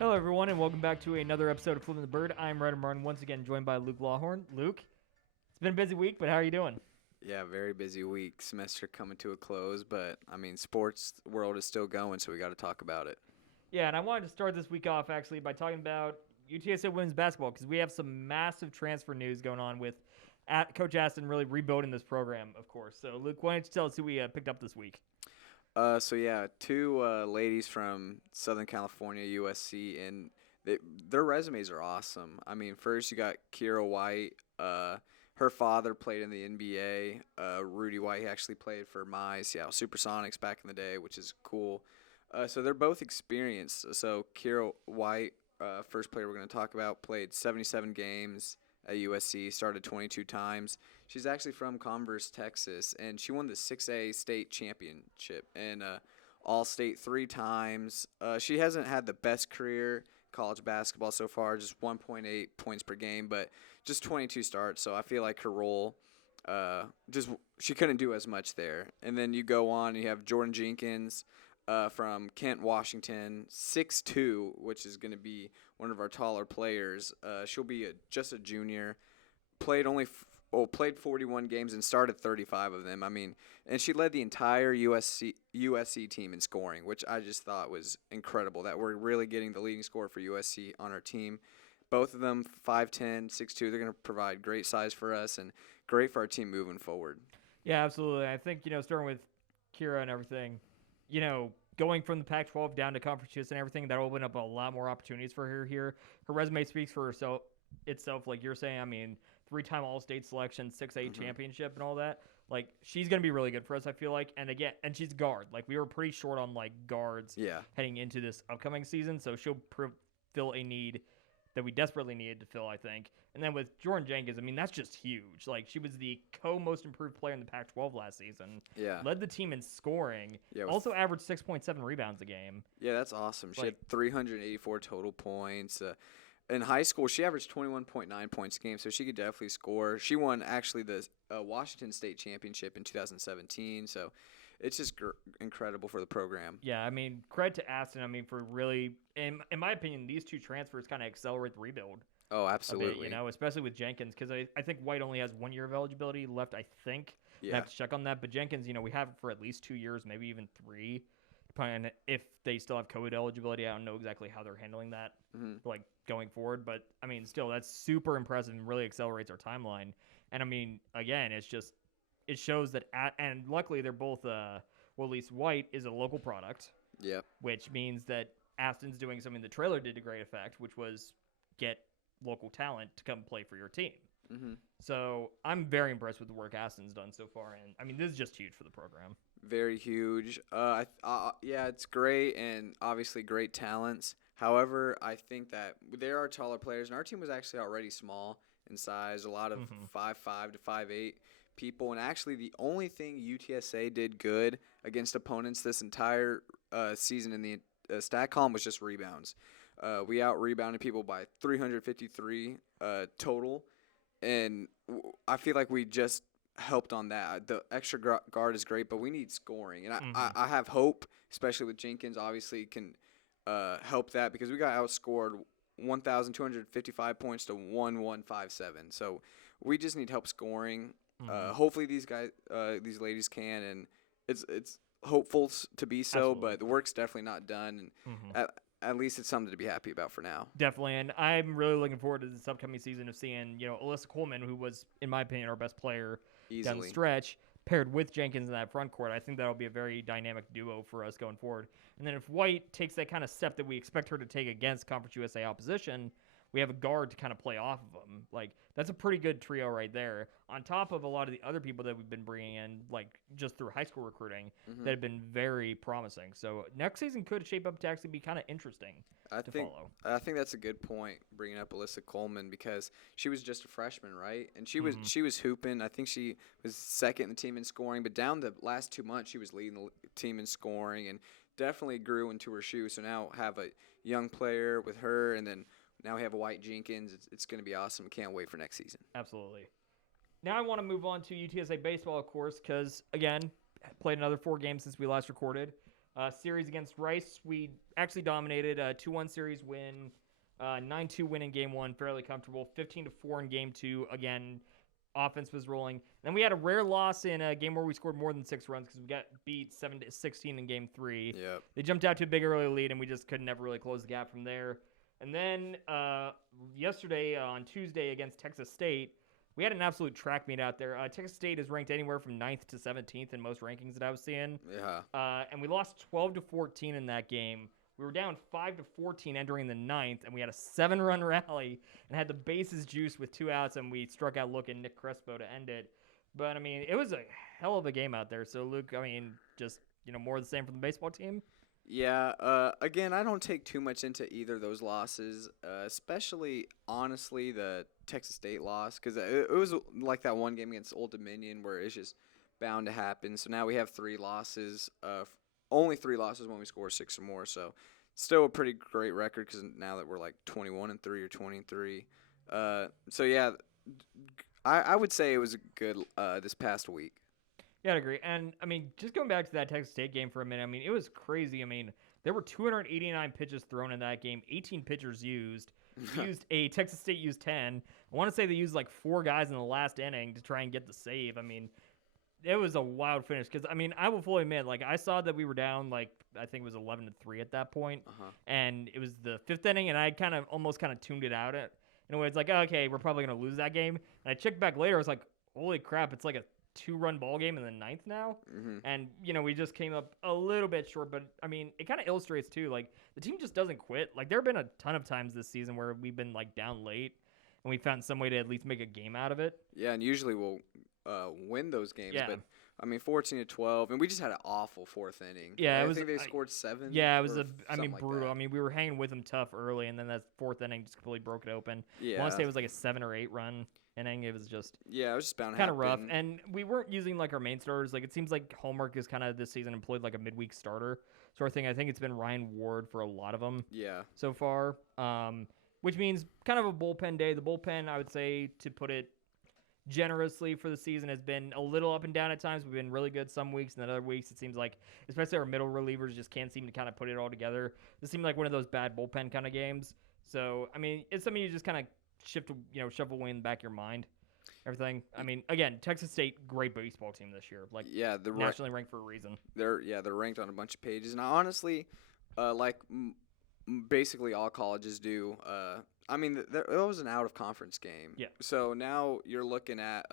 Hello, everyone, and welcome back to another episode of Flipping the Bird. I'm Ryder Martin, once again joined by Luke Lawhorn. Luke, it's been a busy week, but how are you doing? Yeah, very busy week. Semester coming to a close, but I mean, sports world is still going, so we got to talk about it. Yeah, and I wanted to start this week off actually by talking about UTSA women's basketball because we have some massive transfer news going on with Coach Aston really rebuilding this program, of course. So, Luke, why don't you tell us who we picked up this week? Two ladies from Southern California, USC, and their resumes are awesome. I mean, first you got Kira White. Her father played in the NBA. Rudy White actually played for my Seattle Supersonics back in the day, which is cool. So they're both experienced. So Kira White, first player we're going to talk about, played 77 games at USC, started 22 times. She's actually from Converse, Texas, and she won the 6A state championship and All-State 3 times. She hasn't had the best career college basketball so far, just 1.8 points per game, but just 22 starts. So I feel like her role, she couldn't do as much there. And then you go on, you have Jordan Jenkins from Kent, Washington, 6'2", which is going to be one of our taller players. She'll be just a junior. Played 41 games and started 35 of them. I mean, and she led the entire USC team in scoring, which I just thought was incredible that we're really getting the leading scorer for USC on our team. Both of them 5'10", 6'2". They're going to provide great size for us and great for our team moving forward. Yeah, absolutely. I think, starting with Kira and everything, going from the Pac-12 down to Conference USA and everything, that'll open up a lot more opportunities for her here. Her resume speaks for itself, like you're saying. I mean, 3-time All-State selection, 6A championship and all that. Like, she's going to be really good for us, I feel like. And again, she's guard. Like, we were pretty short on, guards heading into this upcoming season. So she'll fill a need that we desperately needed to fill, I think. And then with Jordan Jenkins, I mean, that's just huge. Like, she was the co-most improved player in the Pac-12 last season. Yeah. Led the team in scoring. Yeah, also averaged 6.7 rebounds a game. Yeah, that's awesome. She had 384 total points. In high school, she averaged 21.9 points a game, so she could definitely score. She won, actually, the Washington State Championship in 2017, so it's just incredible for the program. Yeah, I mean, credit to Aston, for really, in my opinion, these two transfers kind of accelerate the rebuild. Oh, absolutely. A bit, especially with Jenkins, because I think White only has 1 year of eligibility left, I think. Yeah. I have to check on that. But Jenkins, we have it for at least 2 years, maybe even 3, depending on if they still have COVID eligibility. I don't know exactly how they're handling that, going forward. But, still, that's super impressive and really accelerates our timeline. And, again, it shows that, and luckily they're both, at least White is a local product. Yep. Which means that Aston's doing something the trailer did to great effect, which was get local talent to come play for your team. Mm-hmm. So I'm very impressed with the work Aston's done so far, and this is just huge for the program. Very huge. Yeah, it's great and obviously great talents. However, I think that there are taller players, and our team was actually already small in size. A lot of 5'5" to 5'8" people, and actually the only thing UTSA did good against opponents this entire season in the stat column was just rebounds. We out-rebounded people by 353 total, and I feel like we just helped on that. The extra guard is great, but we need scoring, and I have hope, especially with Jenkins, obviously can help that because we got outscored 1,255 points to 1,157. So we just need help scoring. Hopefully these ladies can, and it's hopeful to be so. Absolutely. But the work's definitely not done. And at least it's something to be happy about for now. Definitely, and I'm really looking forward to this upcoming season of seeing, Alyssa Coleman, who was, in my opinion, our best player down the stretch, paired with Jenkins in that front court. I think that'll be a very dynamic duo for us going forward. And then if White takes that kind of step that we expect her to take against Conference USA opposition, we have a guard to kind of play off of them. Like, that's a pretty good trio right there. On top of a lot of the other people that we've been bringing in, just through high school recruiting, that have been very promising. So next season could shape up to actually be kind of interesting to follow. I think that's a good point, bringing up Alyssa Coleman, because she was just a freshman, right? And she was hooping. I think she was second in the team in scoring, but down the last 2 months, she was leading the team in scoring and definitely grew into her shoes. So now have a young player with her, and then now we have a White Jenkins. It's going to be awesome. Can't wait for next season. Absolutely. Now I want to move on to UTSA baseball, of course, because, again, played another 4 games since we last recorded. Series against Rice, we actually dominated. 2-1 series win, 9-2 win in game 1, fairly comfortable. 15-4 in game 2. Again, offense was rolling. Then we had a rare loss in a game where we scored more than 6 runs because we got beat 7-16 in game 3. Yep. They jumped out to a big early lead, and we just could never really close the gap from there. And then yesterday on Tuesday against Texas State, we had an absolute track meet out there. Texas State is ranked anywhere from 9th to 17th in most rankings that I was seeing. Yeah. And we lost 12-14 in that game. We were down 5-14 entering the 9th, and we had a 7-run rally and had the bases juiced with 2 outs, and we struck out Luke and Nick Crespo to end it. But, I mean, it was a hell of a game out there. So, Luke, I mean, just, more of the same from the baseball team? Yeah, again, I don't take too much into either of those losses, especially, honestly, the Texas State loss, because it was like that one game against Old Dominion where it's just bound to happen. So now we have 3 losses, only 3 losses when we score 6 or more, so still a pretty great record because now that we're like 21-3 or 20-3. So, yeah, I would say it was good this past week. Yeah, I'd agree. And, I mean, just going back to that Texas State game for a minute, I mean, it was crazy. I mean, there were 289 pitches thrown in that game, 18 pitchers used. Texas State used 10. I want to say they used like 4 guys in the last inning to try and get the save. I mean, it was a wild finish because, I mean, I will fully admit, like, I saw that we were down, like, I think it was 11-3 at that point. And it was the 5th inning, and I almost tuned it out. In a way, it's like, okay, we're probably going to lose that game. And I checked back later. I was like, holy crap, it's like a 2-run ball game in the 9th now. And, we just came up a little bit short. But, I mean, it kind of illustrates, too, like, the team just doesn't quit. Like, there have been a ton of times this season where we've been, like, down late, and we found some way to at least make a game out of it. Yeah, and usually we'll win those games. Yeah. But, I mean, 14-12, and we just had an awful 4th inning. Yeah, I think they scored 7. Yeah, it was Like brutal. I mean, we were hanging with them tough early, and then that 4th inning just completely broke it open. Yeah. I want to say it was like a 7 or 8 run inning. It was just it was just bound to kind of happen. rough, and we weren't using like our main starters. Like, it seems like Hallmark is kind of this season employed like a midweek starter sort of thing. I think it's been Ryan Ward for a lot of them. Yeah. So far, which means kind of a bullpen day. The bullpen, I would say, to put it generously, for the season has been a little up and down at times. We've been really good some weeks, and then other weeks it seems like, especially our middle relievers, just can't seem to kind of put it all together. This seemed like one of those bad bullpen kind of games. So, I mean, it's something you just kind of shuffle away in the back of your mind. Everything. I mean, again, Texas State, great baseball team this year. Like, they're nationally ranked for a reason. They're ranked on a bunch of pages, and I honestly, basically all colleges do. I mean, it was an out-of-conference game. Yeah. So now you're looking at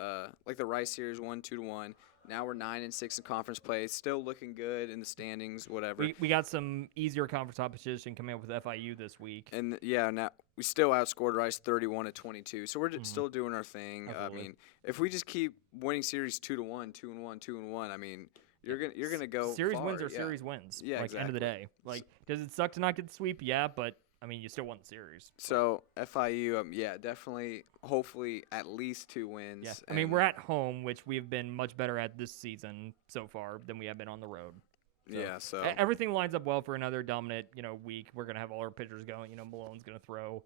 like the Rice series 1-2-1. Now we're 9-6 in conference play. Still looking good in the standings. Whatever. We got some easier conference opposition coming up with FIU this week. And now we still outscored Rice 31-22. So we're still doing our thing. Absolutely. I mean, if we just keep winning series 2-1, 2-1, 2-1, I mean, you're gonna go series far. wins are series wins. Yeah, like, exactly. End of the day. Like, does it suck to not get the sweep? Yeah, but I mean, you still won the series. So FIU, definitely, hopefully at least 2 wins. Yeah, I mean, we're at home, which we've been much better at this season so far than we have been on the road. So everything lines up well for another dominant, week. We're gonna have all our pitchers going. Malone's gonna throw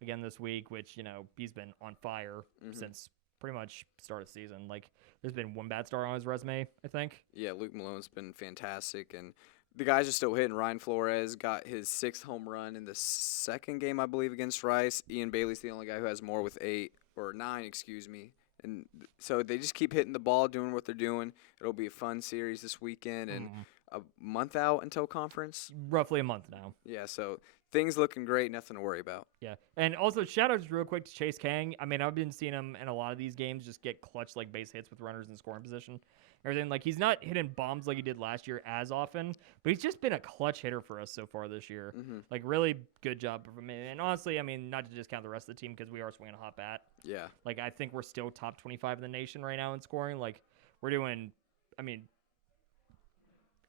again this week, which he's been on fire since pretty much start of the season. Like, there's been one bad start on his resume, I think. Yeah, Luke Malone's been fantastic, and the guys are still hitting. Ryan Flores got his 6th home run in the 2nd game, I believe, against Rice. Ian Bailey's the only guy who has more with 8 or 9, excuse me. And so they just keep hitting the ball, doing what they're doing. It'll be a fun series this weekend, and a month out until conference. Roughly a month now. Yeah, so things looking great, nothing to worry about. Yeah, and also shout-outs real quick to Chase Kang. I mean, I've been seeing him in a lot of these games just get clutch, like, base hits with runners in scoring position. Everything. Like, he's not hitting bombs like he did last year as often, but he's just been a clutch hitter for us so far this year. Like, really good job from him. And honestly, I mean, not to discount the rest of the team because we are swinging a hot bat. Yeah. Like, I think we're still top 25 in the nation right now in scoring. Like, we're doing, I mean,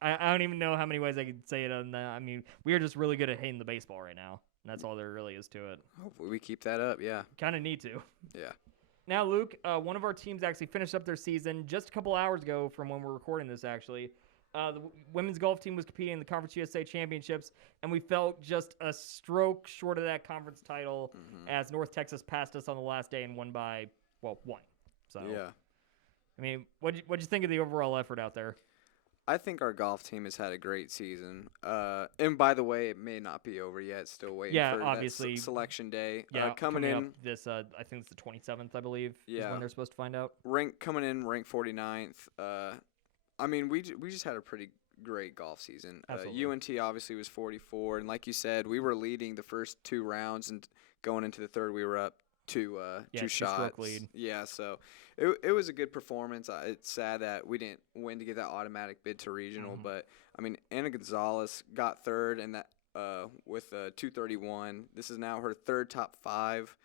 I don't even know how many ways I could say it on that. I mean, we are just really good at hitting the baseball right now. And that's all there really is to it. Hopefully we keep that up, yeah. Kind of need to. Yeah. Now, Luke, one of our teams actually finished up their season just a couple hours ago from when we're recording this, actually. The women's golf team was competing in the Conference USA Championships, and we felt just a stroke short of that conference title as North Texas passed us on the last day and won. So, yeah. I mean, what'd you think of the overall effort out there? I think our golf team has had a great season. And by the way, it may not be over yet. Still waiting for obviously. that selection day. Yeah, coming in up this. I think it's the 27th, I believe. Is when they're supposed to find out. Coming in ranked 49th. I mean, we just had a pretty great golf season. UNT obviously was 44, and like you said, we were leading the first 2 rounds, and going into the third, we were up two shots. Lead. Yeah, so it was a good performance. It's sad that we didn't win to get that automatic bid to regional, but I mean, Anna Gonzalez got third, and that with 231. This is now her third top 5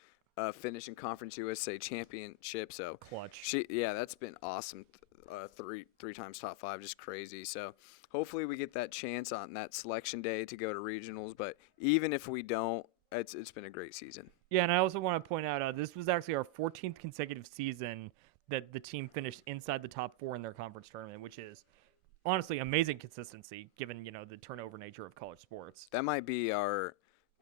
finish in Conference USA championship. So clutch. That's been awesome. Three times top 5, just crazy. So hopefully we get that chance on that selection day to go to regionals. But even if we don't, it's been a great season. Yeah, and I also want to point out this was actually our 14th consecutive season that the team finished inside the top 4 in their conference tournament, which is honestly amazing consistency given the turnover nature of college sports. That might be our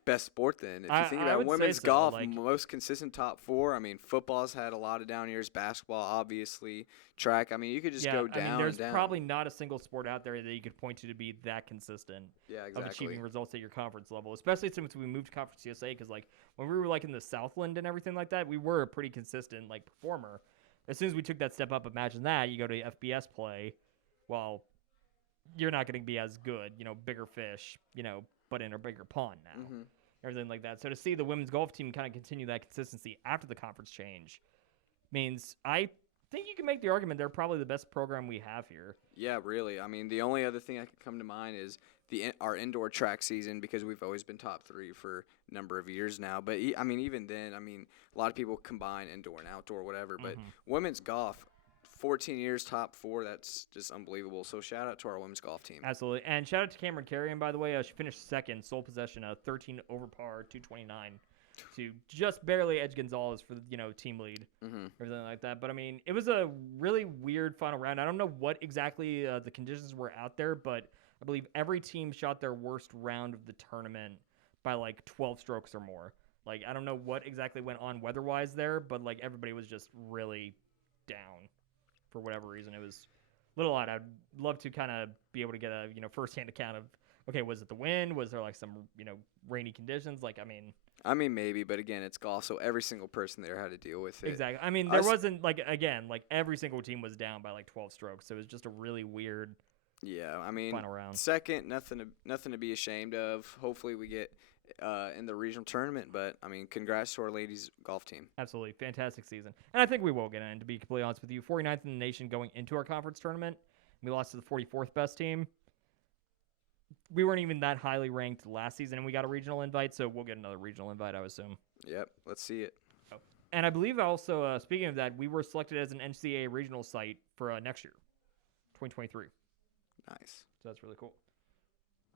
best sport then. If you think about women's golf, most consistent top 4. I mean, football's had a lot of down years. Basketball, obviously. Track. I mean, you could just go down. There's and down. Probably not a single sport out there that you could point to be that consistent. Yeah, exactly. Of achieving results at your conference level, especially since we moved to Conference USA. Because when we were in the Southland and everything like that, we were a pretty consistent performer. As soon as we took that step up, imagine that you go to FBS play. Well, you're not going to be as good. Bigger fish. But in a bigger pond now. Mm-hmm. Everything like that. So to see the women's golf team kind of continue that consistency after the conference change means I think you can make the argument they're probably the best program we have here. Yeah, really. I mean, the only other thing I could come to mind is our indoor track season, because we've always been top 3 for a number of years now. But, I mean, even then, a lot of people combine indoor and outdoor, whatever. But women's golf, 14 years, top 4, that's just unbelievable. So shout out to our women's golf team. Absolutely. And shout out to Cameron Carrion, by the way. She finished second, sole possession, 13 over par, 229, to just barely edge Gonzalez for team lead, everything like that. But it was a really weird final round. I don't know what exactly the conditions were out there, but I believe every team shot their worst round of the tournament by 12 strokes or more. I don't know what exactly went on weather-wise there, but everybody was just really down. For whatever reason, it was a little odd. I'd love to kind of be able to get a firsthand account of, okay, was it the wind? Was there some rainy conditions? Maybe, but again, it's golf, so every single person there had to deal with it. Exactly. There wasn't every single team was down by 12 strokes, so it was just a really weird. Yeah, final round. Second, nothing to be ashamed of. Hopefully, we get in the regional tournament, but congrats to our ladies golf team. Absolutely fantastic season, and I think we will get in. To be completely honest with you, 49th in the nation going into our conference tournament. We lost to the 44th best team. We weren't even that highly ranked last season, and we got a regional invite, so we'll get another regional invite, I would assume. Yep, let's see it. Oh. And I believe also, speaking of that, we were selected as an NCAA regional site for next year, 2023. Nice. So that's really cool.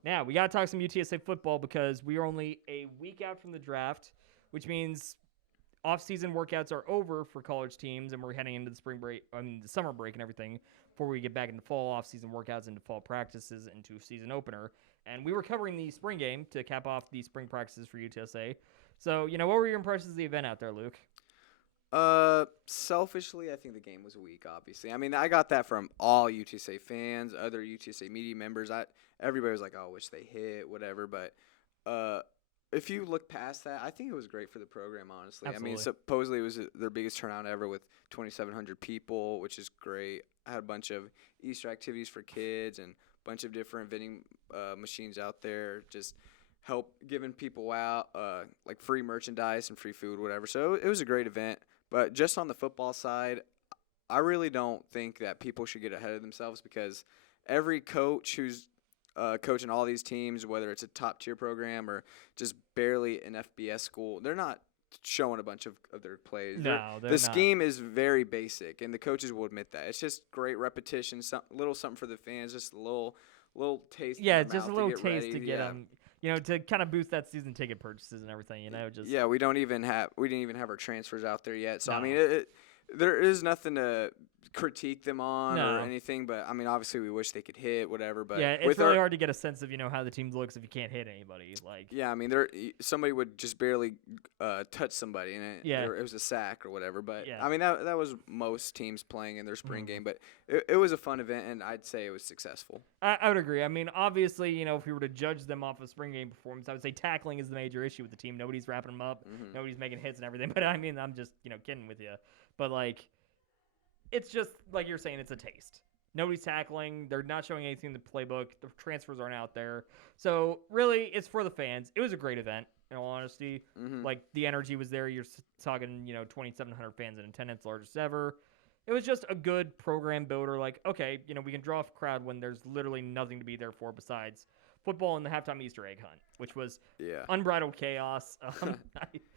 Now, we got to talk some UTSA football because we are only a week out from the draft, which means off-season workouts are over for college teams, and we're heading into the summer break and everything before we get back into fall off-season workouts, into fall practices, into season opener. And we were covering the spring game to cap off the spring practices for UTSA. So, what were your impressions of the event out there, Luke? Selfishly, I think the game was weak, obviously. I got that from all UTSA fans, other UTSA media members. Everybody was like, oh, I wish they hit, whatever. But if you look past that, I think it was great for the program, honestly. Absolutely. Supposedly it was their biggest turnout ever with 2,700 people, which is great. I had a bunch of Easter activities for kids and a bunch of different vending machines out there, just help giving people out free merchandise and free food, whatever. So it was a great event. But just on the football side, I really don't think that people should get ahead of themselves, because every coach who's coaching all these teams, whether it's a top-tier program or just barely an FBS school, they're not showing a bunch of their plays. No, they're the scheme is very basic, and the coaches will admit that. It's just great repetition, little something for the fans, just a little taste. Yeah, just a little taste to get them. To kind of boost that season ticket purchases and everything, just. Yeah, we didn't even have our transfers out there yet. So, no. There is nothing to critique them on or anything, but I mean, obviously we wish they could hit whatever. But yeah, it's really hard to get a sense of how the team looks if you can't hit anybody. Like yeah, I mean, somebody would just barely touch somebody and it was a sack or whatever. But I mean that was most teams playing in their spring game, but it was a fun event and I'd say it was successful. I would agree. I mean, obviously, if we were to judge them off of spring game performance, I would say tackling is the major issue with the team. Nobody's wrapping them up, nobody's making hits and everything. But I mean, I'm just kidding with you. But like, it's just like you're saying, it's a taste. Nobody's tackling. They're not showing anything in the playbook. The transfers aren't out there. So really, it's for the fans. It was a great event, in all honesty. Like, the energy was there. You're talking, 2,700 fans in attendance, largest ever. It was just a good program builder. Like, okay, we can draw a crowd when there's literally nothing to be there for besides football and the halftime Easter egg hunt, which was unbridled chaos.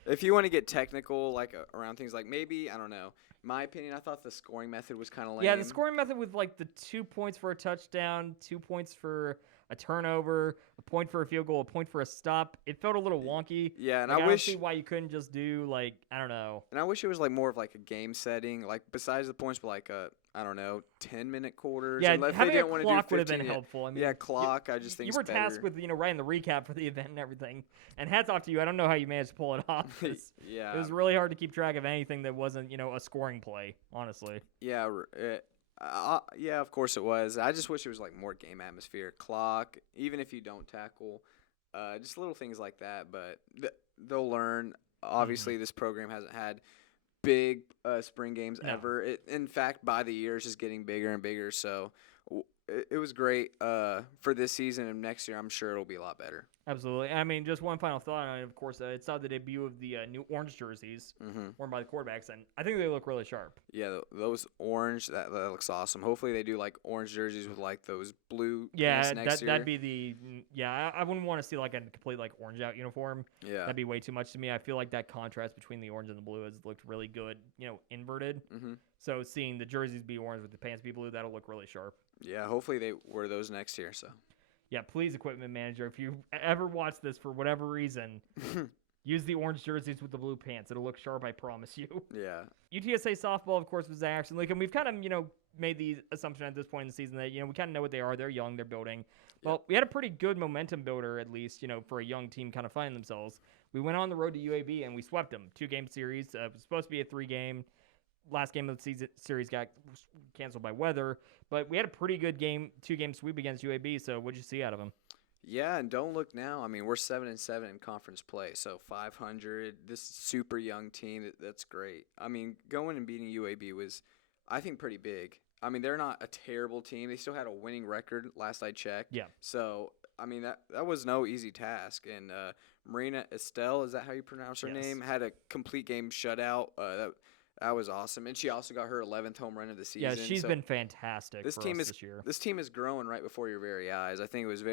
If you want to get technical, like around things like maybe, I don't know, in my opinion, I thought the scoring method was kind of lame. Yeah, the scoring method with like the 2 points for a touchdown, 2 points for a turnover, a point for a field goal, a point for a stop. It felt a little wonky. Yeah, and I wish don't see why you couldn't just do like, I don't know. And I wish it was like more of like a game setting, like besides the points, but like a 10-minute quarters. Yeah, if having they a didn't want clock to do would have 15 been yet. helpful. I mean, Yeah, clock. I just think you were better. tasked with writing the recap for the event and everything. And hats off to you. I don't know how you managed to pull it off. Yeah, it was really hard to keep track of anything that wasn't a scoring play. Honestly. Yeah. Yeah, of course it was. I just wish it was like more game atmosphere. Clock, even if you don't tackle, just little things like that. But they'll learn. Obviously, this program hasn't had big spring games ever. In fact, by the year, it's just getting bigger and bigger. So it was great for this season, and next year I'm sure it'll be a lot better. Absolutely. I mean, just one final thought on it, of course, it's saw the debut of the new orange jerseys worn by the quarterbacks, and I think they look really sharp. Yeah, those orange, that looks awesome. Hopefully they do like orange jerseys with like those blue pants next year. That'd be I wouldn't want to see like a complete like orange out uniform. Yeah. That'd be way too much to me. I feel like that contrast between the orange and the blue has looked really good, inverted. So seeing the jerseys be orange with the pants be blue, that'll look really sharp. Yeah, hopefully they wear those next year, so. Yeah, please, equipment manager, if you ever watch this for whatever reason, use the orange jerseys with the blue pants. It'll look sharp, I promise you. Yeah. UTSA softball, of course, was action league, and we've kind of, made the assumption at this point in the season that, we kind of know what they are. They're young, they're building. Well, we had a pretty good momentum builder, at least, for a young team kind of finding themselves. We went on the road to UAB, and we swept them. 2-game series. It was supposed to be a 3-game. Last game of the series got canceled by weather, but we had a pretty good 2-game sweep against UAB. So what'd you see out of them? Yeah, and don't look now. I mean, we're 7-7 in conference play, so 500. This super young team, that's great. I mean, going and beating UAB was, I think, pretty big. I mean, they're not a terrible team. They still had a winning record last I checked. Yeah. So I mean, that was no easy task. And Marina Estelle, is that how you pronounce her name? Had a complete game shutout. That was awesome. And she also got her 11th home run of the season. Yeah, she's been fantastic this year. This team is growing right before your very eyes. I think it was a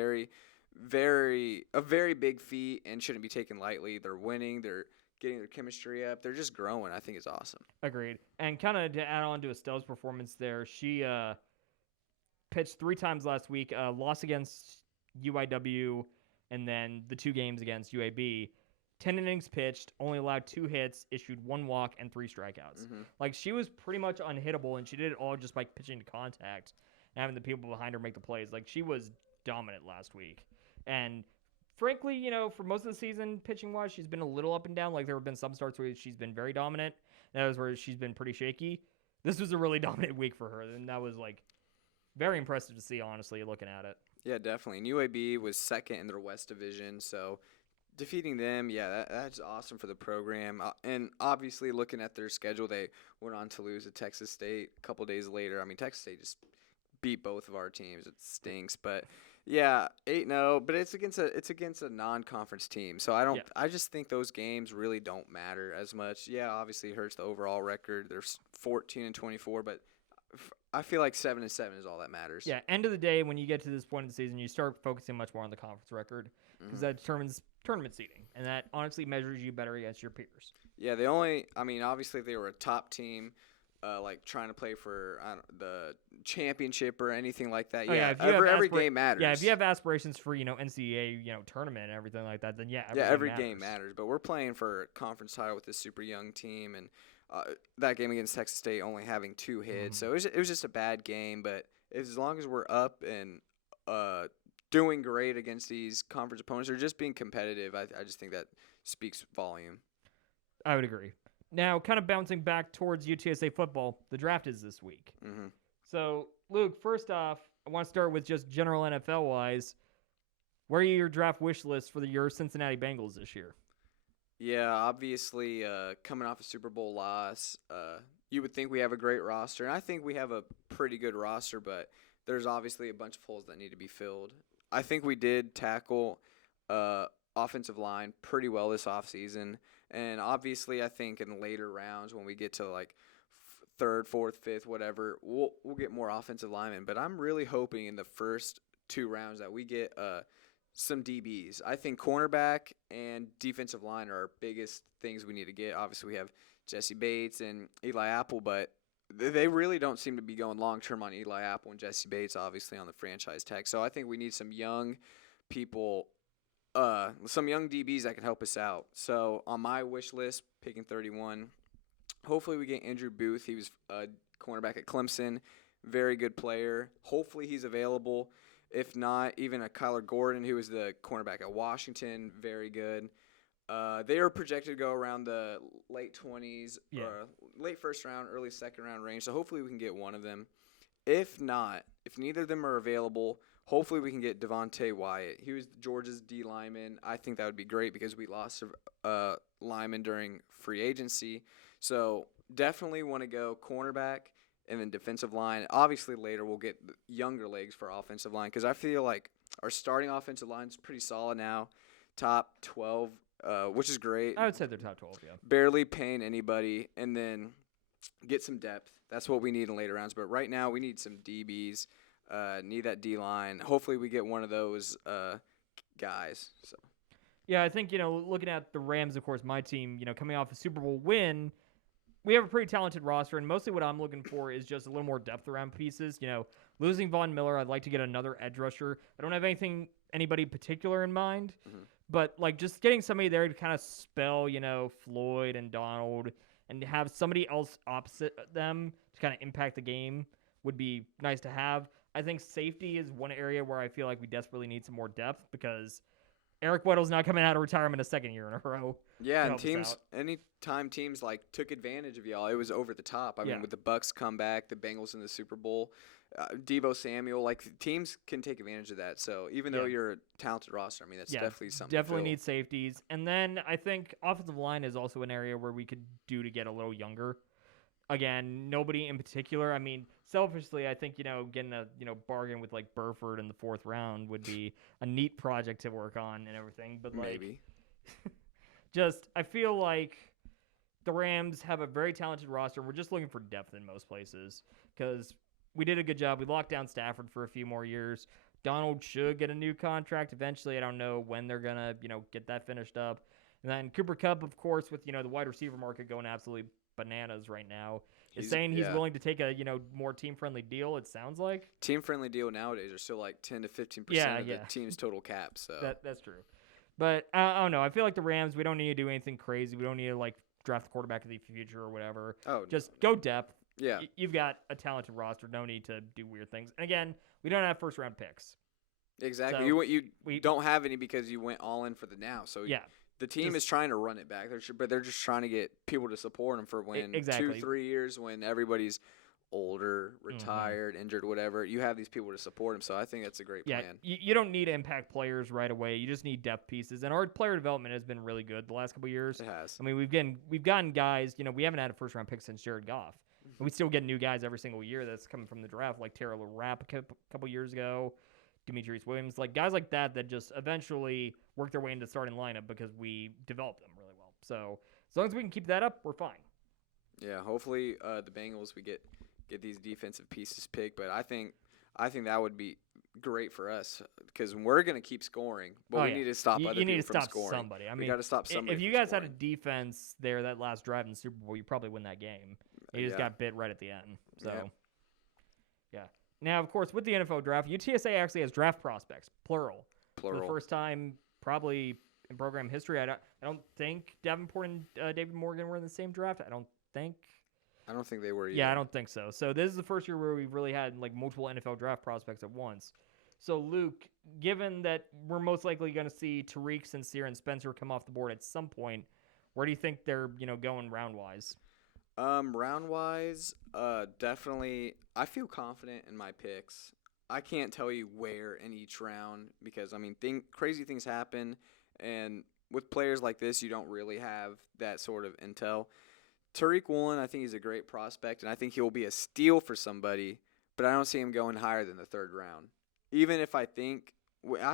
very big feat and shouldn't be taken lightly. They're winning. They're getting their chemistry up. They're just growing. I think it's awesome. Agreed. And kind of to add on to Estelle's performance there, she pitched 3 times last week, lost against UIW, and then the 2 games against UAB. 10 innings pitched, only allowed 2 hits, issued 1 walk and 3 strikeouts. Like, she was pretty much unhittable, and she did it all just by pitching to contact and having the people behind her make the plays. Like, she was dominant last week. And frankly, for most of the season, pitching-wise, she's been a little up and down. Like, there have been some starts where she's been very dominant, and others where she's been pretty shaky. This was a really dominant week for her, and that was, like, very impressive to see, honestly, looking at it. Yeah, definitely. And UAB was second in their West Division, so defeating them, that's awesome for the program. And obviously, looking at their schedule, they went on to lose to Texas State a couple days later. I mean, Texas State just beat both of our teams. It stinks, but yeah, 8-0. But it's against a non-conference team, so I just think those games really don't matter as much. Yeah, obviously, it hurts the overall record. They're 14-24, but I feel like 7-7 is all that matters. Yeah, end of the day, when you get to this point in the season, you start focusing much more on the conference record because that determines tournament seeding, and that honestly measures you better against your peers. Yeah, obviously if they were a top team, like trying to play for the championship or anything like that, every game matters. Yeah, if you have aspirations for, NCAA, tournament and everything like that, then every game matters. But we're playing for a conference title with this super young team, and that game against Texas State only having 2 hits. So it was just a bad game. But as long as we're up and doing great against these conference opponents or just being competitive, I just think that speaks volume. I would agree. Now, kind of bouncing back towards UTSA football, the draft is this week. Mm-hmm. So, Luke, first off, I want to start with just general NFL-wise. Where are your draft wish lists for your Cincinnati Bengals this year? Yeah, obviously, coming off a Super Bowl loss, you would think we have a great roster, and I think we have a pretty good roster, but there's obviously a bunch of holes that need to be filled. I think we did tackle offensive line pretty well this offseason, and obviously I think in the later rounds when we get to like third, fourth, fifth, whatever, we'll get more offensive linemen, but I'm really hoping in the first 2 rounds that we get some DBs. I think cornerback and defensive line are our biggest things we need to get. Obviously, we have Jesse Bates and Eli Apple, but they really don't seem to be going long-term on Eli Apple and Jesse Bates, obviously, on the franchise tag. So I think we need some young people, some young DBs that can help us out. So on my wish list, picking 31, hopefully we get Andrew Booth. He was a cornerback at Clemson, very good player. Hopefully he's available. If not, even a Kyler Gordon, who was the cornerback at Washington, very good. They are projected to go around the late 20s, late first round, early second round range. So hopefully we can get one of them. If not, if neither of them are available, hopefully we can get Devontae Wyatt. He was Georgia's D lineman. I think that would be great because we lost a lineman during free agency. So definitely want to go cornerback. And then defensive line. Obviously, later we'll get younger legs for offensive line because I feel like our starting offensive line is pretty solid now. Top 12, which is great. I would say they're top 12, yeah. Barely paying anybody. And then get some depth. That's what we need in later rounds. But right now we need some DBs. Need that D-line. Hopefully we get one of those guys. So. Yeah, I think, looking at the Rams, of course, my team, coming off a Super Bowl win, we have a pretty talented roster, and mostly what I'm looking for is just a little more depth around pieces. Losing Von Miller, I'd like to get another edge rusher. I don't have anybody particular in mind, but just getting somebody there to kind of spell, Floyd and Donald, and have somebody else opposite them to kind of impact the game would be nice to have. I think safety is one area where I feel like we desperately need some more depth because Eric Weddle's not coming out of retirement a second year in a row. Yeah, and anytime teams took advantage of y'all, it was over the top. I mean, with the Bucks comeback, the Bengals in the Super Bowl, Deebo Samuel, teams can take advantage of that. So even though you're a talented roster, I mean, that's definitely something. Definitely need safeties, and then I think offensive line is also an area where we could do to get a little younger. Again, nobody in particular. I mean, selfishly, I think, getting a, bargain with Burford in the 4th round would be a neat project to work on and everything. But maybe. I feel like the Rams have a very talented roster. We're just looking for depth in most places because we did a good job. We locked down Stafford for a few more years. Donald should get a new contract eventually. I don't know when they're going to, get that finished up. And then Cooper Kupp, of course, with, the wide receiver market going absolutely bananas right now, is saying he's willing to take a more team-friendly deal, it sounds like. Team-friendly deal nowadays are still 10 to 15% of the team's total cap. So that's true. But I don't know. I feel like the Rams, we don't need to do anything crazy. We don't need to draft the quarterback of the future or whatever. Just go depth. Yeah. You've got a talented roster. No need to do weird things. And again, we don't have first-round picks. Exactly. So you don't have any because you went all in for the now. So the team is trying to run it back, but they're just trying to get people to support them for when 2-3 years when everybody's older, retired, injured, whatever. You have these people to support them, so I think that's a great plan. You don't need to impact players right away. You just need depth pieces, and our player development has been really good the last couple of years. It has. I mean, we've gotten guys. We haven't had a first-round pick since Jared Goff. We still get new guys every single year that's coming from the draft, like Taylor Rapp a couple years ago. Demetrius Williams, guys like that just eventually work their way into starting lineup because we develop them really well. So as long as we can keep that up, we're fine. Yeah, hopefully the Bengals we get these defensive pieces picked, but I think that would be great for us because we're going to keep scoring, but we need to stop other people from scoring. Somebody. I mean, we got to stop somebody. If you guys had a defense there that last drive in the Super Bowl, you probably win that game. You just got bit right at the end. So yeah. Now, of course, with the NFL draft, UTSA actually has draft prospects, plural. For the first time probably in program history. I don't think Davenport and David Morgan were in the same draft. I don't think they were either. Yeah, I don't think so. So this is the first year where we've really had like multiple NFL draft prospects at once. So Luke, given that we're most likely going to see Tariq, Sincere, and Spencer come off the board at some point, where do you think they're going round wise? Round wise, definitely. I feel confident in my picks. I can't tell you where in each round because crazy things happen, and with players like this, you don't really have that sort of intel. Tariq Woolen, I think he's a great prospect, and I think he will be a steal for somebody, but I don't see him going higher than the third round. Even if I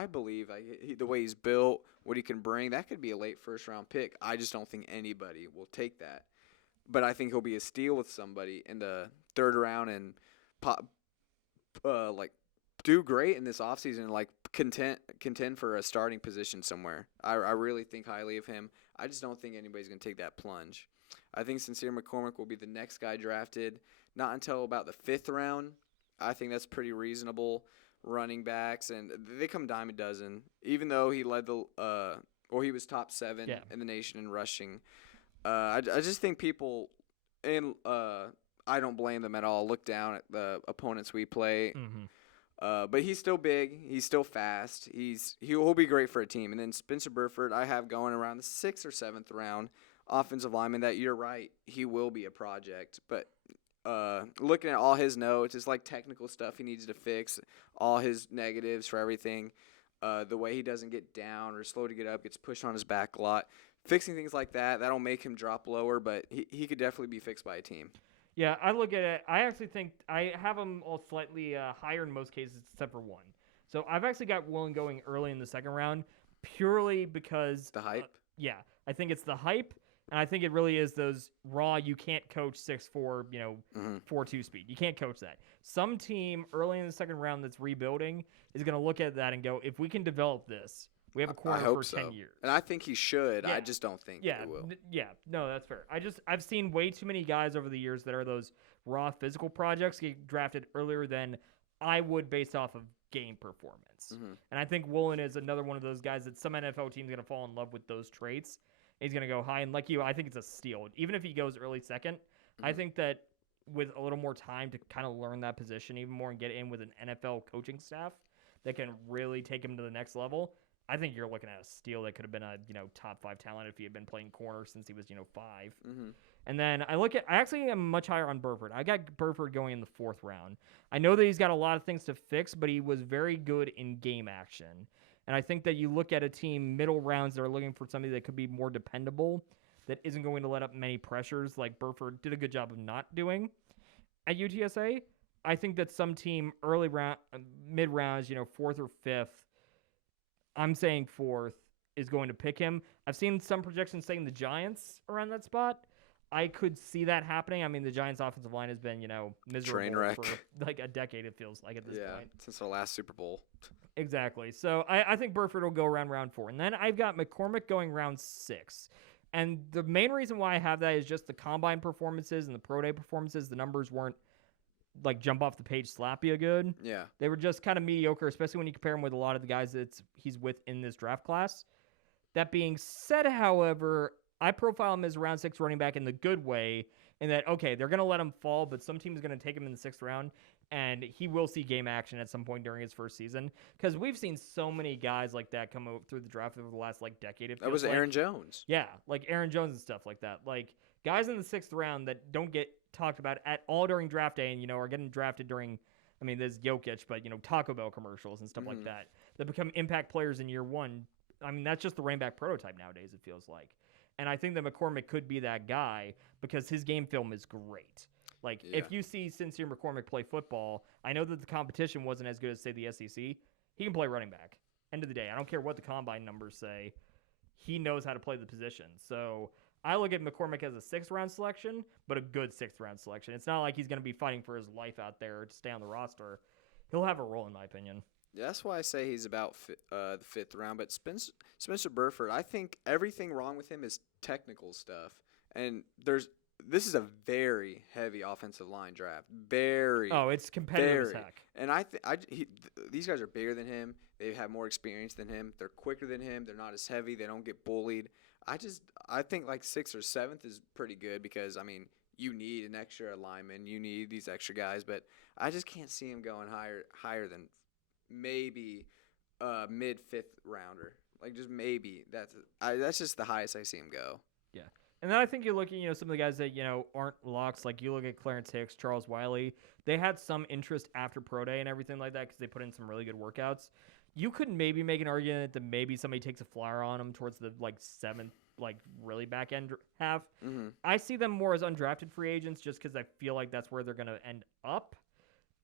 believe the way he's built, what he can bring, that could be a late first-round pick. I just don't think anybody will take that. But I think he'll be a steal with somebody in the third round and do great in this offseason, like contend for a starting position somewhere. I really think highly of him. I just don't think anybody's going to take that plunge. I think Sincere McCormick will be the next guy drafted, not until about the fifth round. I think that's pretty reasonable. Running backs, and they come dime a dozen. Even though he led he was top 7 in the nation in rushing. I just think people, and I don't blame them at all, look down at the opponents we play. Mm-hmm. But he's still big. He's still fast. He'll be great for a team. And then Spencer Burford, I have going around the 6th or 7th round. Offensive lineman, that you're right, he will be a project. But looking at all his notes, it's like technical stuff he needs to fix, all his negatives for everything. The way he doesn't get down or slow to get up, gets pushed on his back a lot. Fixing things like that'll make him drop lower, but he could definitely be fixed by a team. Yeah, I look at it. I actually think I have him all slightly higher in most cases except for one. So I've actually got Woolen going early in the second round purely because the hype. Yeah, I think it's the hype. And I think it really is those raw, you can't coach 6'4", 4.2 speed. You can't coach that. Some team early in the second round that's rebuilding is going to look at that and go, if we can develop this, we have a corner for 10 years. And I think he should. Yeah. I just don't think he will. No, that's fair. I've seen way too many guys over the years that are those raw physical projects get drafted earlier than I would based off of game performance. Mm-hmm. And I think Woolen is another one of those guys that some NFL team's going to fall in love with those traits. He's going to go high, and like you, I think it's a steal. Even if he goes early second, I think that with a little more time to kind of learn that position even more and get in with an NFL coaching staff that can really take him to the next level, I think you're looking at a steal that could have been a top 5 talent if he had been playing corner since he was 5. Mm-hmm. And then I actually am much higher on Burford. I got Burford going in the 4th round. I know that he's got a lot of things to fix, but he was very good in game action. And I think that you look at a team middle rounds that are looking for somebody that could be more dependable, that isn't going to let up many pressures like Burford did a good job of not doing at UTSA. I think that some team early round, mid rounds, 4th or 5th, I'm saying 4th, is going to pick him. I've seen some projections saying the Giants around that spot. I could see that happening. I mean, the Giants' offensive line has been, miserable train wreck for like a decade, it feels like at this point. Since our last Super Bowl. Exactly. So I think Burford will go around round 4. And then I've got McCormick going round 6. And the main reason why I have that is just the combine performances and the pro day performances. The numbers weren't like jump off the page slap you good. Yeah. They were just kind of mediocre, especially when you compare him with a lot of the guys that he's with in this draft class. That being said, however, I profile him as a round 6 running back in the good way, in that, okay, they're going to let him fall, but some team is going to take him in the 6th round, and he will see game action at some point during his first season. Because we've seen so many guys like that come through the draft over the last decade. That was Aaron Jones. Yeah, like Aaron Jones and stuff like that. Like guys in the 6th round that don't get talked about at all during draft day and, are getting drafted during, there's Jokic, but, Taco Bell commercials and stuff like that become impact players in year 1. That's just the running back prototype nowadays, it feels like. And I think that McCormick could be that guy because his game film is great. If you see Sincere McCormick play football, I know that the competition wasn't as good as, say, the SEC. He can play running back. End of the day, I don't care what the combine numbers say. He knows how to play the position. So I look at McCormick as a 6th-round selection, but a good 6th-round selection. It's not like he's going to be fighting for his life out there to stay on the roster. He'll have a role, in my opinion. Yeah, that's why I say he's about the 5th round. But Spencer Burford, I think everything wrong with him is technical stuff. And this is a very heavy offensive line draft. It's competitive as heck. And these guys are bigger than him. They have more experience than him. They're quicker than him. They're not as heavy. They don't get bullied. I think like 6th or 7th is pretty good because, I mean, you need an extra lineman. You need these extra guys. But I just can't see him going higher than maybe mid-5th rounder. Like, just maybe. That's just the highest I see him go. Yeah. And then I think you're looking, some of the guys that, aren't locks. Like, you look at Clarence Hicks, Charles Wiley. They had some interest after Pro Day and everything like that because they put in some really good workouts. You could maybe make an argument that maybe somebody takes a flyer on them towards the, 7th, really back-end half. Mm-hmm. I see them more as undrafted free agents just because I feel like that's where they're going to end up.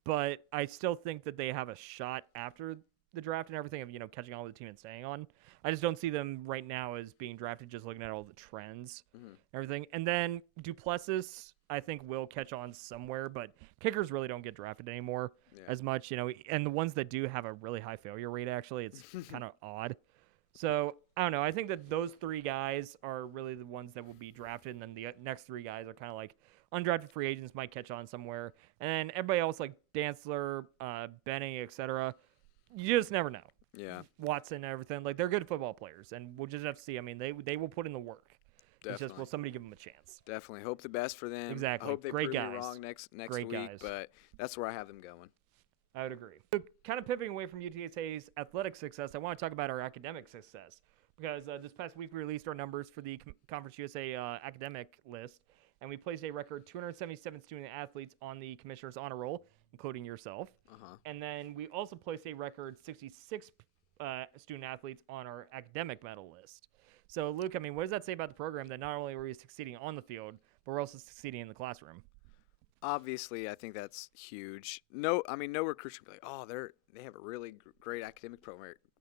But I still think that they have a shot after the draft and everything of, catching on with the team and staying on. I just don't see them right now as being drafted just looking at all the trends and everything. And then Duplessis, I think, will catch on somewhere, but kickers really don't get drafted anymore as much, and the ones that do have a really high failure rate, actually. It's kind of odd. So, I don't know. I think that those 3 guys are really the ones that will be drafted, and then the next 3 guys are kind of like undrafted free agents, might catch on somewhere. And then everybody else like Dantzler, Benning, etc., you just never know. Yeah. Watson and everything. Like, they're good football players, and we'll just have to see. I mean, they will put in the work. Definitely. It's just, will somebody give them a chance? Definitely. Hope the best for them. Exactly. I hope they Great prove guys. me wrong next Great week, guys. but that's where I have them going. I would agree. So, kind of pivoting away from UTSA's athletic success, I want to talk about our academic success. Because this past week we released our numbers for the Conference USA academic list, and we placed a record 277 student athletes on the Commissioner's Honor Roll, including yourself. And then we also placed a record 66 student athletes on our academic medal list. So, Luke, I mean, what does that say about the program that not only were we succeeding on the field, but we're also succeeding in the classroom? Obviously, I think that's huge. No recruits will be like, oh, they have a really great academic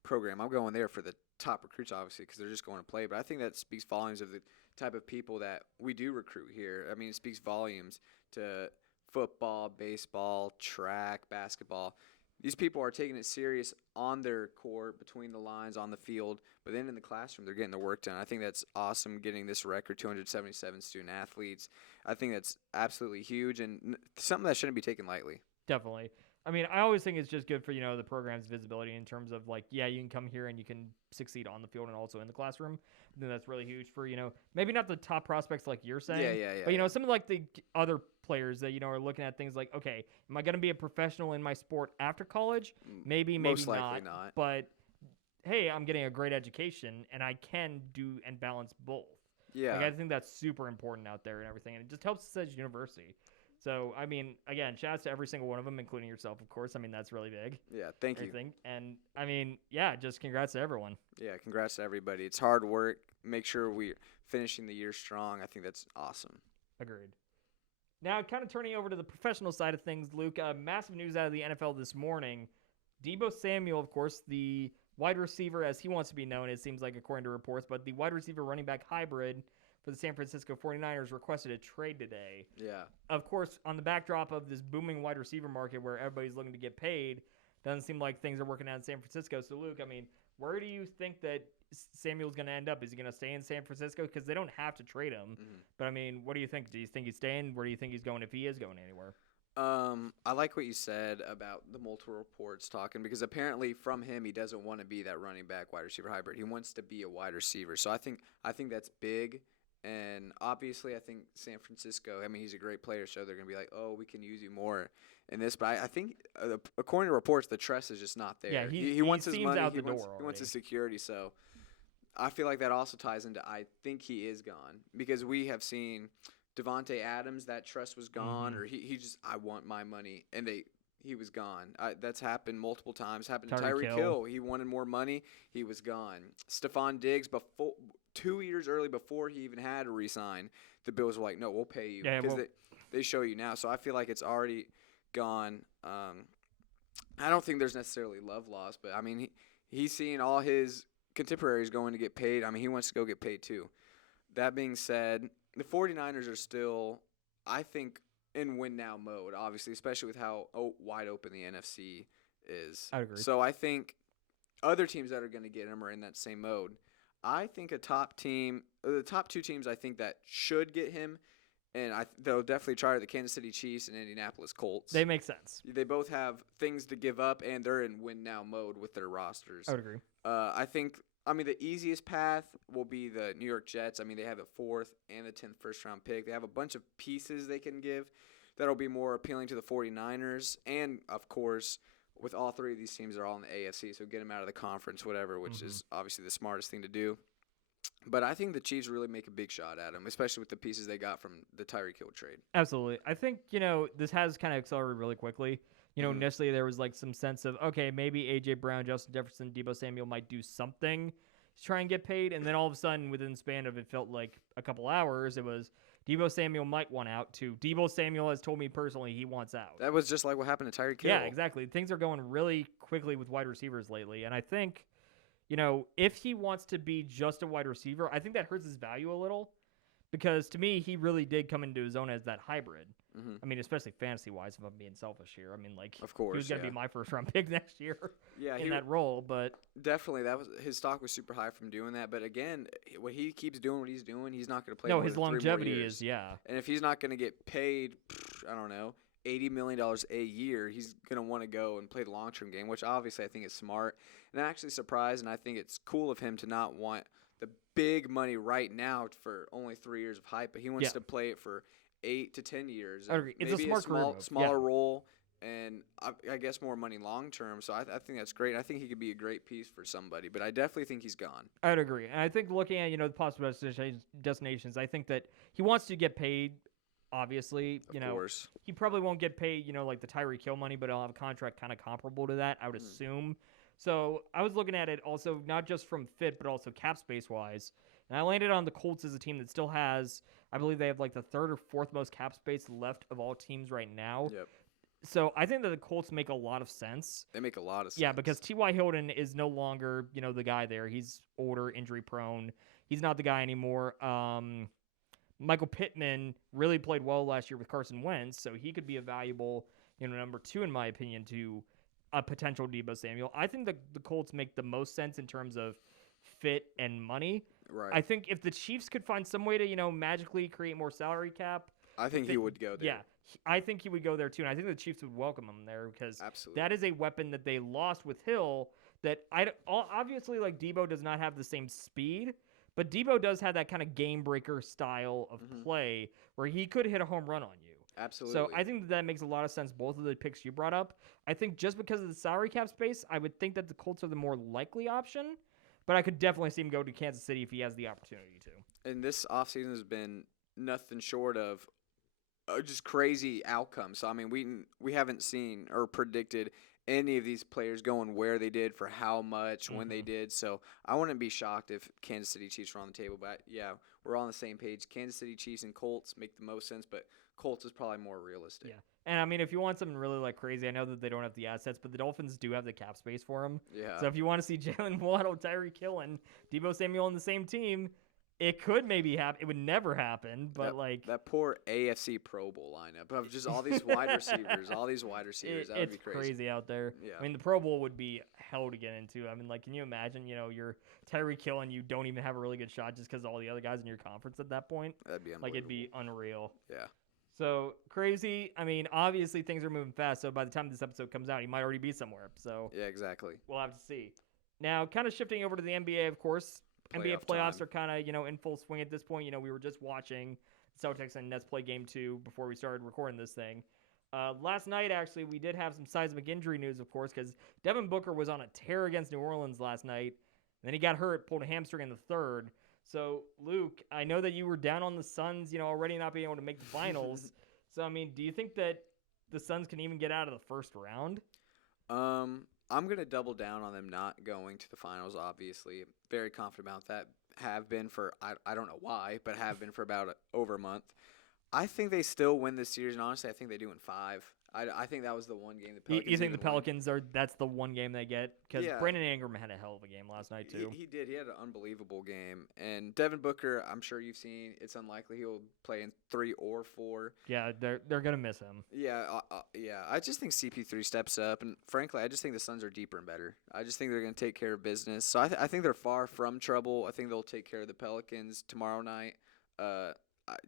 program. I'm going there for the top recruits, obviously, because they're just going to play. But I think that speaks volumes of the type of people that we do recruit here. I mean, it speaks volumes to football, baseball, track, basketball. These people are taking it serious on their court, between the lines, on the field, but then in the classroom, they're getting the work done. I think that's awesome, getting this record, 277 student athletes. I think that's absolutely huge and something that shouldn't be taken lightly. Definitely. I mean, I always think it's just good for, the program's visibility in terms of, like, yeah, you can come here and you can succeed on the field and also in the classroom. I think that's really huge for, maybe not the top prospects like you're saying. Yeah. But, some of, like, the other players that, are looking at things like, okay, am I going to be a professional in my sport after college? Maybe Most likely not. But, hey, I'm getting a great education, and I can do and balance both. Yeah. Like, I think that's super important out there and everything, and it just helps us as a university. So, I mean, again, shout out to every single one of them, including yourself, of course. I mean, that's really big. Yeah, thank you. And, I mean, yeah, just congrats to everyone. Yeah, congrats to everybody. It's hard work. Make sure we're finishing the year strong. I think that's awesome. Agreed. Now, kind of turning over to the professional side of things, Luke, massive news out of the NFL this morning. Deebo Samuel, of course, the wide receiver, as he wants to be known, it seems like, according to reports, but the wide receiver running back hybrid for the San Francisco 49ers requested a trade today. Yeah. Of course, on the backdrop of this booming wide receiver market where everybody's looking to get paid, doesn't seem like things are working out in San Francisco. So, Luke, I mean, where do you think that Samuel's going to end up? Is he going to stay in San Francisco? Because they don't have to trade him. But, I mean, what do you think? Do you think he's staying? Where do you think he's going if he is going anywhere? I like what you said about the multiple reports talking, because apparently from him he doesn't want to be that running back wide receiver hybrid. He wants to be a wide receiver. So I think that's big. And obviously, I think San Francisco, I mean, he's a great player, so they're going to be like, oh, we can use you more in this. But I think, according to reports, the trust is just not there. Yeah, he wants his money. Out he the wants, door he wants his security. So I feel like that also ties into I think he is gone, because we have seen Devontae Adams, that trust was gone, or he just, I want my money, and he was gone. That's happened multiple times. Happened to Tariq Hill. He wanted more money. He was gone. Stephon Diggs, 2 years early before he even had to resign, the Bills were like, no, we'll pay you. Because they show you now. So I feel like it's already gone. I don't think there's necessarily love lost, but, I mean, he's seeing all his contemporaries going to get paid. I mean, he wants to go get paid too. That being said, the 49ers are still, I think, in win-now mode, obviously, especially with how wide open the NFC is. I agree. So I think other teams that are going to get him are in that same mode. I think the top two teams I think that should get him and they'll definitely try the Kansas City Chiefs and Indianapolis Colts. They make sense. They both have things to give up, and they're in win-now mode with their rosters. I would agree. The easiest path will be the New York Jets. I mean, they have the 4th and the 10th first-round pick. They have a bunch of pieces they can give that'll be more appealing to the 49ers. And, of course, with all three of these teams, they're all in the AFC, so get them out of the conference, whatever, which is obviously the smartest thing to do. But I think the Chiefs really make a big shot at him, especially with the pieces they got from the Tariq Hill trade. Absolutely. I think, this has kind of accelerated really quickly. Initially there was like some sense of, okay, maybe A.J. Brown, Justin Jefferson, Deebo Samuel might do something to try and get paid. And then all of a sudden, within the span of, it felt like a couple hours, it was Deebo Samuel might want out to Deebo Samuel has told me personally he wants out. That was just like what happened to Tariq Hill. Yeah, exactly. Things are going really quickly with wide receivers lately. And I think, if he wants to be just a wide receiver, I think that hurts his value a little. Because to me, he really did come into his own as that hybrid. Mm-hmm. I mean, especially fantasy-wise, if I'm being selfish here. I mean, of course, he was going to be my first-round pick next year in that role. But definitely, his stock was super high from doing that. But again, when he keeps doing what he's doing, he's not going to play. No, his longevity is, yeah. And if he's not going to get paid, I don't know, $80 million a year, he's going to want to go and play the long-term game, which obviously I think is smart. And I'm actually surprised, and I think it's cool of him to not want the big money right now for only 3 years of hype, but he wants to play it for 8 to 10 years. I agree. It's maybe a smart smaller role, and I guess more money long term. So I think that's great. I think he could be a great piece for somebody, but I definitely think he's gone. I'd agree. And I think looking at the possible destinations, I think that he wants to get paid. Obviously, of course. He probably won't get paid, like the Tyreek Hill money, but he'll have a contract kind of comparable to that, I would assume. So I was looking at it also not just from fit, but also cap space wise. And I landed on the Colts as a team that still has, I believe they have like the 3rd or 4th most cap space left of all teams right now. Yep. So I think that the Colts make a lot of sense. They make a lot of sense. Yeah, because T.Y. Hilton is no longer, the guy there. He's older, injury prone. He's not the guy anymore. Michael Pittman really played well last year with Carson Wentz, so he could be a valuable, number 2 in my opinion to a potential Deebo Samuel. I think the Colts make the most sense in terms of fit and money. Right. I think if the Chiefs could find some way to, magically create more salary cap. I think he would go there. Yeah, I think he would go there too. And I think the Chiefs would welcome him there because that is a weapon that they lost with Hill that obviously like Deebo does not have the same speed, but Deebo does have that kind of game breaker style of play where he could hit a home run on you. Absolutely. So I think that makes a lot of sense, both of the picks you brought up. I think just because of the salary cap space, I would think that the Colts are the more likely option, but I could definitely see him go to Kansas City if he has the opportunity to. And this offseason has been nothing short of just crazy outcomes. So, I mean, we haven't seen or predicted any of these players going where they did for how much, when they did. So I wouldn't be shocked if Kansas City Chiefs were on the table. But, yeah, we're all on the same page. Kansas City Chiefs and Colts make the most sense, but Colts is probably more realistic. Yeah. And, I mean, if you want something really, like, crazy, I know that they don't have the assets, but the Dolphins do have the cap space for them. Yeah. So if you want to see Jalen Waddle, Tyreek Hill, and Deebo Samuel on the same team, it could maybe happen. It would never happen, but, that poor AFC Pro Bowl lineup of just all these wide receivers, that would be crazy. It's crazy out there. Yeah. I mean, the Pro Bowl would be hell to get into. I mean, like, can you imagine, you're Tyreek Hill and you don't even have a really good shot just because all the other guys in your conference at that point? That'd be unbelievable. Like, it'd be unreal. Yeah. So, crazy. I mean, obviously things are moving fast, so by the time this episode comes out, he might already be somewhere. So yeah, exactly. We'll have to see. Now, kind of shifting over to the NBA, of course. NBA playoffs are kind of, in full swing at this point. We were just watching Celtics and Nets play Game 2 before we started recording this thing. Last night, actually, we did have some seismic injury news, of course, because Devin Booker was on a tear against New Orleans last night. And then he got hurt, pulled a hamstring in the third. So, Luke, I know that you were down on the Suns, already not being able to make the finals. So, I mean, do you think that the Suns can even get out of the first round? I'm going to double down on them not going to the finals, obviously. Very confident about that. Have been for, I don't know why, but have been for about over a month. I think they still win this series, and honestly, I think they do in 5. I think that was the one game the Pelicans You think the Pelicans that's the one game they get? Because Brandon Ingram had a hell of a game last night, too. He did. He had an unbelievable game. And Devin Booker, I'm sure you've seen, it's unlikely he'll play in 3 or 4. Yeah, they're going to miss him. Yeah. I just think CP3 steps up. And frankly, I just think the Suns are deeper and better. I just think they're going to take care of business. So I think they're far from trouble. I think they'll take care of the Pelicans tomorrow night.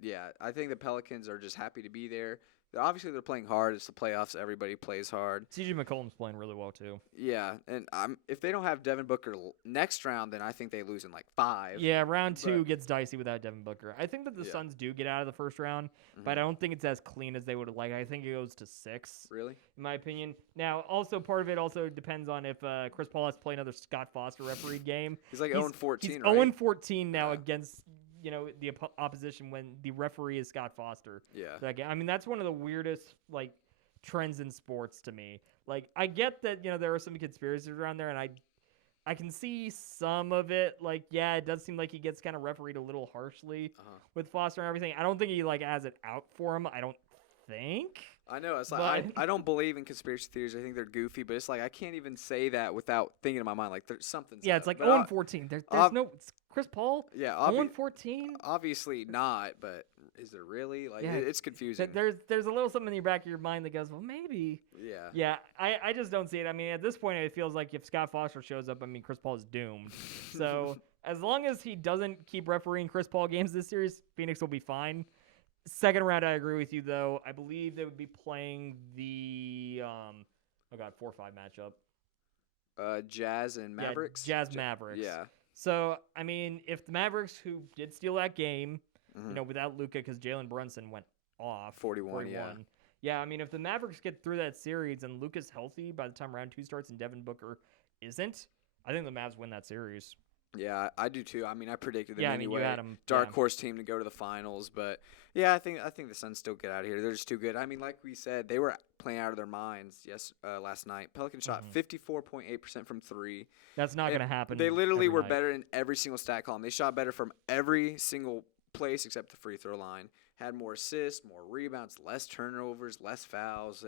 yeah, I think the Pelicans are just happy to be there. Obviously, they're playing hard. It's the playoffs. Everybody plays hard. CJ McCollum's playing really well, too. Yeah, and if they don't have Devin Booker next round, then I think they lose in like 5. Yeah, round 2 gets dicey without Devin Booker. I think that the Yeah. Suns do get out of the first round, but I don't think it's as clean as they would like. I think it goes to 6. Really? In my opinion. Now, also part of it also depends on if Chris Paul has to play another Scott Foster refereed game. He's like 0-14, He's right? 0-14 now against the opposition when the referee is Scott Foster. Yeah. I mean, that's one of the weirdest trends in sports to me. Like, I get that there are some conspiracies around there, and I can see some of it. Like, yeah, it does seem like he gets kind of refereed a little harshly with Foster and everything. I don't think he has it out for him. I don't think. I know. It's like I don't believe in conspiracy theories. I think they're goofy, but it's like I can't even say that without thinking in my mind like there's something. Yeah, it's like 0-14. There's no it's Chris Paul. Yeah, 0-14. Obviously not, but is there really? Like it's confusing. There's a little something in your back of your mind that goes, well, maybe. Yeah. Yeah, I just don't see it. I mean, at this point, it feels like if Scott Foster shows up, I mean, Chris Paul is doomed. So as long as he doesn't keep refereeing Chris Paul games this series, Phoenix will be fine. Second round, I agree with you, though. I believe they would be playing the 4-5 matchup. Jazz and Mavericks? Yeah, Jazz Mavericks. Yeah. So, I mean, if the Mavericks, who did steal that game, without Luka, because Jalen Brunson went off. 41, yeah. Yeah, I mean, if the Mavericks get through that series and Luka's healthy by the time round 2 starts and Devin Booker isn't, I think the Mavs win that series. Yeah, I do too. I mean, I predicted them anyway. You had them, dark horse team to go to the finals, but yeah, I think the Suns still get out of here. They're just too good. I mean, like we said, they were playing out of their minds. Last night, Pelicans shot 54.8% from 3. That's not going to happen. They literally were better in every single stat column. They shot better from every single place except the free throw line. Had more assists, more rebounds, less turnovers, less fouls.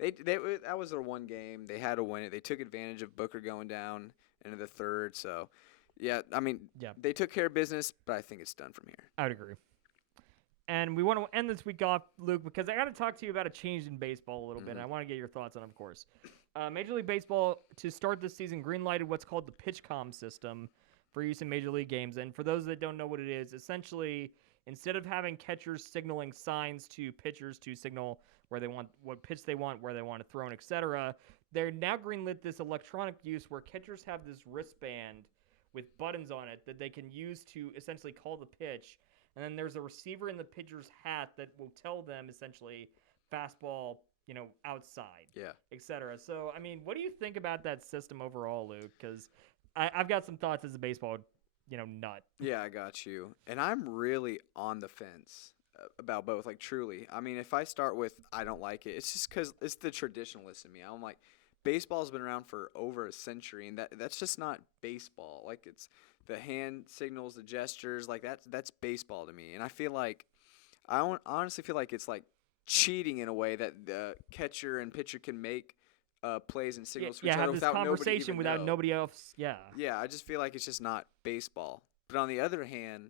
That was their one game. They had to win it. They took advantage of Booker going down into the third. So, yeah, I mean, they took care of business, but I think it's done from here. I would agree. And we want to end this week off, Luke, because I got to talk to you about a change in baseball a little bit. And I want to get your thoughts on it, of course. Major League Baseball, to start this season, green-lighted what's called the PitchCom system for use in Major League games. And for those that don't know what it is, essentially, instead of having catchers signaling signs to pitchers to signal where they want, what pitch they want, where they want to throw, and etc., they're now greenlit this electronic use where catchers have this wristband with buttons on it that they can use to essentially call the pitch. And then there's a receiver in the pitcher's hat that will tell them essentially fastball, outside, etc. So, I mean, what do you think about that system overall, Luke? Because I've got some thoughts as a baseball, nut. Yeah, I got you. And I'm really on the fence about both, like, truly. I mean, if I start with I don't like it, it's just because it's the traditionalist in me. I'm like, baseball's been around for over a century, and that's just not baseball. Like, it's the hand signals, the gestures, like that's baseball to me. And I feel like honestly feel like it's like cheating in a way that the catcher and pitcher can make plays and signals to each other without conversation without nobody else. Yeah. Yeah, I just feel like it's just not baseball. But on the other hand,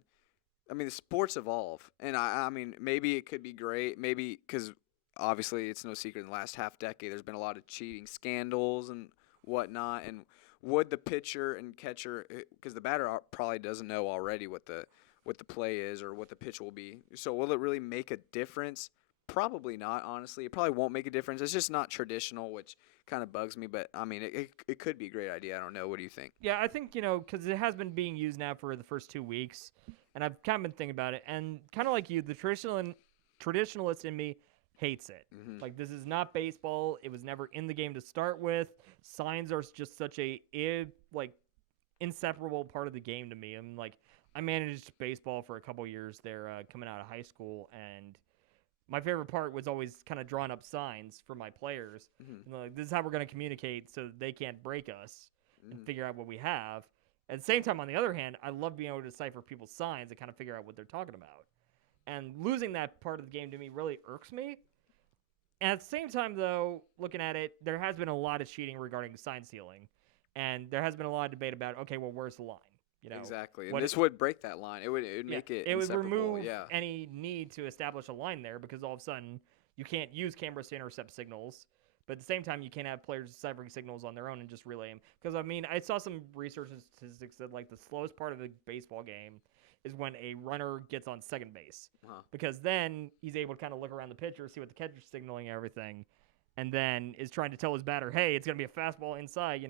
I mean, the sports evolve, and I mean, maybe it could be great. Maybe because obviously it's no secret in the last half decade there's been a lot of cheating scandals and whatnot. And would the pitcher and catcher, because the batter probably doesn't know already what the play is or what the pitch will be. So will it really make a difference? Probably not, honestly. It probably won't make a difference. It's just not traditional, which kind of bugs me. But, I mean, it could be a great idea. I don't know. What do you think? Yeah, I think, because it has been being used now for the first 2 weeks, and I've kind of been thinking about it. And kind of like you, the traditionalist in me hates it. Mm-hmm. Like, this is not baseball. It was never in the game to start with. Signs are just such a, inseparable part of the game to me. I'm like, I managed baseball for a couple years there coming out of high school, and my favorite part was always kind of drawing up signs for my players. Mm-hmm. And like, this is how we're going to communicate so that they can't break us and figure out what we have. At the same time, on the other hand, I love being able to decipher people's signs and kind of figure out what they're talking about. And losing that part of the game to me really irks me. And at the same time, though, looking at it, there has been a lot of cheating regarding sign stealing. And there has been a lot of debate about, okay, well, where's the line? Exactly. And this would break that line. It would make it inseparable. Would remove any need to establish a line there, because all of a sudden you can't use cameras to intercept signals. But at the same time, you can't have players deciphering signals on their own and just relay them. Because, I mean, I saw some research and statistics that, like, the slowest part of the baseball game is when a runner gets on second base. Huh. Because then he's able to kind of look around the pitcher, see what the catcher's signaling and everything, and then is trying to tell his batter, hey, it's going to be a fastball inside,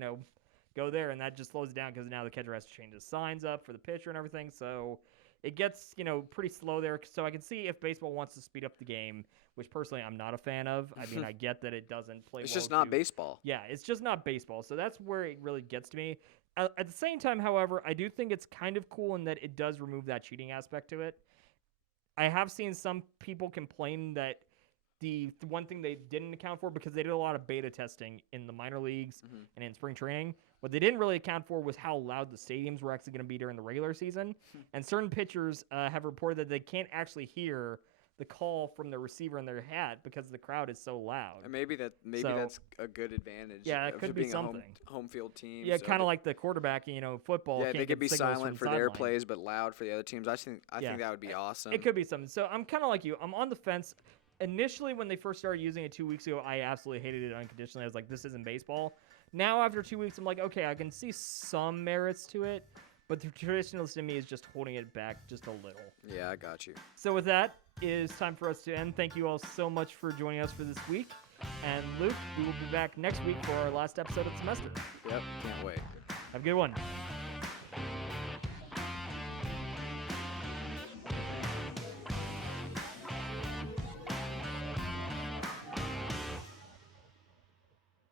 go there, and that just slows it down because now the catcher has to change his signs up for the pitcher and everything, so it gets, pretty slow there. So I can see if baseball wants to speed up the game, which personally I'm not a fan of. I mean, I get that it doesn't play It's well just not baseball. Yeah, it's just not baseball, so that's where it really gets to me. At the same time, however, I do think it's kind of cool in that it does remove that cheating aspect to it. I have seen some people complain that the one thing they didn't account for, because they did a lot of beta testing in the minor leagues and in spring training, what they didn't really account for was how loud the stadiums were actually going to be during the regular season. And certain pitchers have reported that they can't actually hear the call from the receiver in their hat because the crowd is so loud. And maybe that's a good advantage. Yeah, it could be being something. A home field team. Yeah, kind of like the quarterback, football. Yeah, can't they could get be signals silent from for the their sideline. plays, but loud for the other teams. I think that would be awesome. It could be something. So I'm kind of like you. I'm on the fence. Initially, when they first started using it 2 weeks ago, I absolutely hated it unconditionally. I was like, this isn't baseball. Now, after 2 weeks, I'm like, okay, I can see some merits to it, but the traditionalist in me is just holding it back just a little. Yeah, I got you. So with that, it is time for us to end. Thank you all so much for joining us for this week. And Luke, we will be back next week for our last episode of the semester. Yep, can't wait. Have a good one.